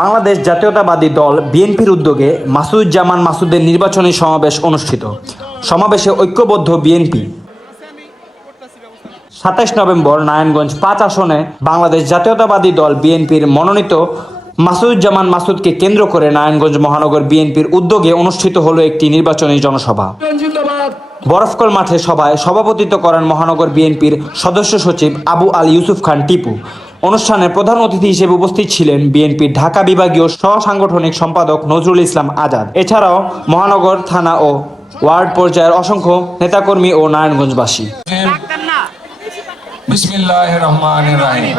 বাংলাদেশ জাতীয়তাবাদী দল বিএনপির উদ্যোগে মাসুদুজ্জামান মাসুদের নির্বাচনী সমাবেশ অনুষ্ঠিত। সমাবেশে ঐক্যবদ্ধ বিএনপি। ২৭ নভেম্বর নারায়ণগঞ্জ ৫ আসনে বাংলাদেশ জাতীয়তাবাদী দল বিএনপির মনোনীত মাসুদুজ্জামান মাসুদকে কেন্দ্র করে নারায়ণগঞ্জ মহানগর বিএনপির উদ্যোগে অনুষ্ঠিত হলো একটি নির্বাচনী জনসভা। বরফকল মাঠে সভায় সভাপতিত্ব করেন মহানগর বিএনপির সদস্য সচিব আবু আলী ইউসুফ খান টিপু। অনুষ্ঠানে প্রধান অতিথি হিসেবে উপস্থিত ছিলেন বিএনপির ঢাকা বিভাগীয় সহ সাংগঠনিক সম্পাদক নজরুল ইসলাম আজাদ। এছাড়াও মহানগর থানা ও ওয়ার্ড পর্যায়ের অসংখ্য নেতাকর্মী ও নারায়ণগঞ্জবাসী। বিসমিল্লাহির রহমানির রহিম।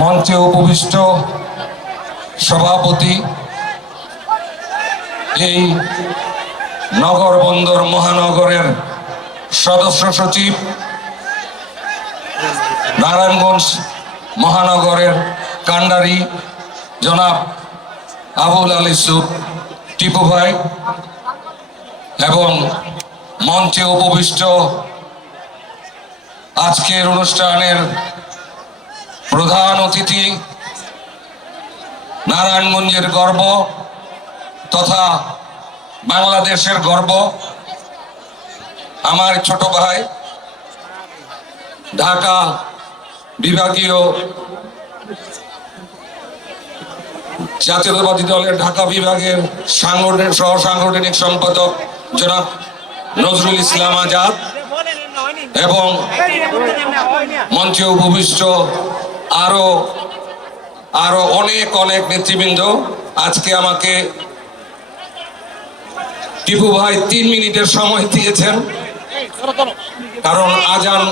মঞ্চে উপবিষ্ট সভাপতি, এই নগর বন্দর মহানগরের সদস্য সচিব, নারায়ণগঞ্জ মহানগরের কান্ডারি জনাব আবুল আলী ইউসুফ টিপু ভাই এবং মঞ্চে উপবিষ্ট আজকের অনুষ্ঠানের প্রধান অতিথি, নারায়ণগঞ্জের গর্ব তথা বাংলাদেশের গর্ব, আমার ছোট ভাই, ঢাকা বিভাগীয় জাতীয়তাবাদী দলের ঢাকা বিভাগের সহ সাংগঠনিক সম্পাদক জনাব নজরুল ইসলাম আজাদ এবং মঞ্চে উপবিষ্ট আরো অনেক নেতৃবৃন্দ। আজকে আমাকে টিপু ভাই 3 মিনিটের সময় দিয়েছেন, কারণ আজান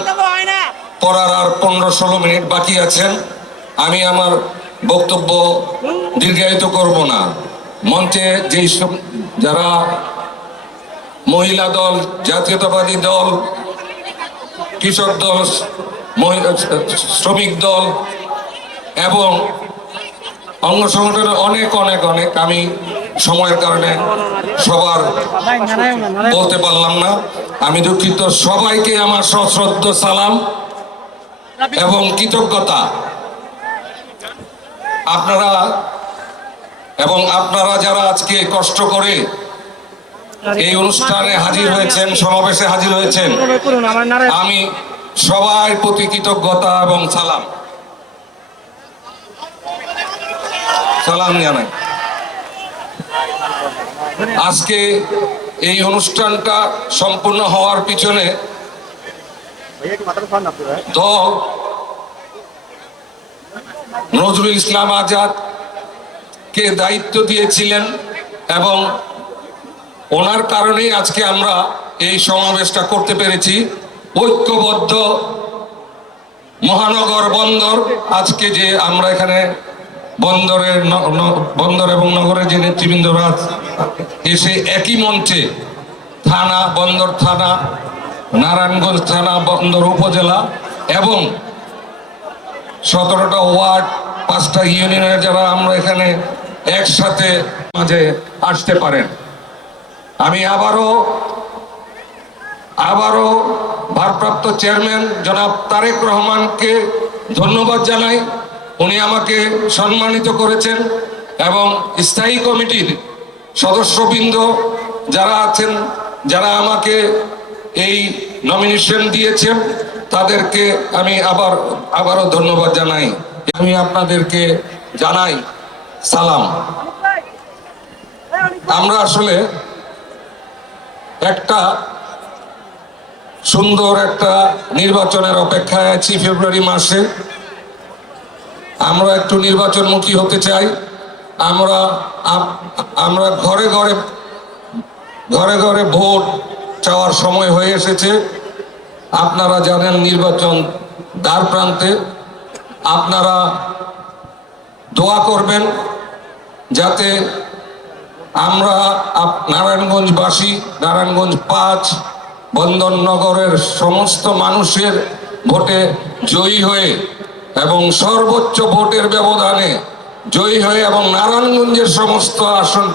পড়ার আর 15-16 মিনিট বাকি আছেন। আমি আমার বক্তব্য দীর্ঘায়িত করব না। মঞ্চে যেই যারা মহিলা দল, জাতীয়তাবাদী দল, কৃষক দল, শ্রমিক দল এবং অঙ্গ সংগঠনের অনেক আমি সময়ের কারণে সবার বলতে পারলাম না, আমি দুঃখিত। সবাইকে আমার সশ্রদ্ধ সালাম এবং কৃতজ্ঞতা। আপনারা যারা আজকে কষ্ট করে এই অনুষ্ঠানে হাজির হয়েছেন, সমাবেশে হাজির হয়েছেন, আমি সবার প্রতি কৃতজ্ঞতা এবং সালাম জানাই। আজকে এই অনুষ্ঠানটা সম্পূর্ণ হওয়ার পিছনে নজরুল ইসলাম আজাদ কে দায়িত্ব দিয়েছিলেন এবং ওনার কারণেই আজকে আমরা এই সমাবেশটা করতে পেরেছি। ঐক্যবদ্ধ মহানগর বন্দর, আজকে যে আমরা এখানে বন্দর এবং নগরের যে নেতৃবৃন্দরা এসে একই মঞ্চে থানা, বন্দর থানা, নারায়ণগঞ্জ থানা, বন্দর উপজেলা এবং 17টা ওয়ার্ড, 5টা ইউনিয়নের যারা আমরা এখানে একসাথে মাঝে আসতে পারেন। আমি আবারও ভারপ্রাপ্ত চেয়ারম্যান জনাব তারেক রহমানকে ধন্যবাদ জানাই। উনি আমাকে সম্মানিত করেছেন এবং স্থায়ী কমিটির সদস্যবৃন্দ যারা আছেন, যারা আমাকে এই নমিনেশন দিয়েছেন, তাদেরকে আমি আবারও ধন্যবাদ জানাই। আমি আপনাদেরকে জানাই সালাম। আমরা আসলে একটা সুন্দর একটা নির্বাচনের অপেক্ষায় আছি। ফেব্রুয়ারি মাসে আমরা একটু নির্বাচনমুখী হতে চাই। আমরা ঘরে ঘরে ভোট চাওয়ার সময় হয়ে এসেছে। আপনারা জানেন নির্বাচন দ্বার প্রান্তে। আপনারা দোয়া করবেন যাতে আমরা নারায়ণগঞ্জবাসী, নারায়ণগঞ্জ 5 বন্দরনগরের সমস্ত মানুষের ভোটে জয়ী হয়ে এবং সর্বোচ্চ ভোটের ব্যবধানে জয়ী হয়ে এবং নারায়ণগঞ্জের সমস্ত আসন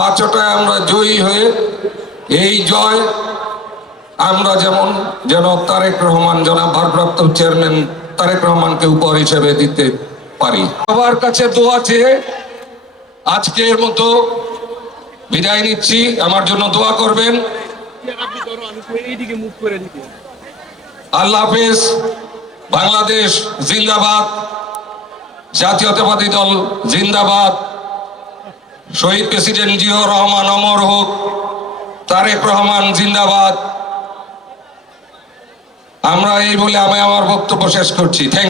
5টায় আমরা জয়ী হয়ে এই জয় আমরা যেন তারেক রহমান জনাব ভারপ্রাপ্ত চেয়ারম্যান তারেক রহমানকে উপহার হিসেবে দিতে পারি। সবার কাছে দোয়া চেয়ে আজকের মতো বিদায় নিচ্ছি। আমার জন্য দোয়া করবেন। আল্লাহ হাফেজ। বাংলাদেশ জিন্দাবাদ, জাতীয়তাবাদী দল জিন্দাবাদ, শহীদ প্রেসিডেন্ট জিয়াউর রহমান অমর হোক, তারেক রহমান জিন্দাবাদ। আমরা এই বলে আমি আমার বক্তব্য শেষ করছি।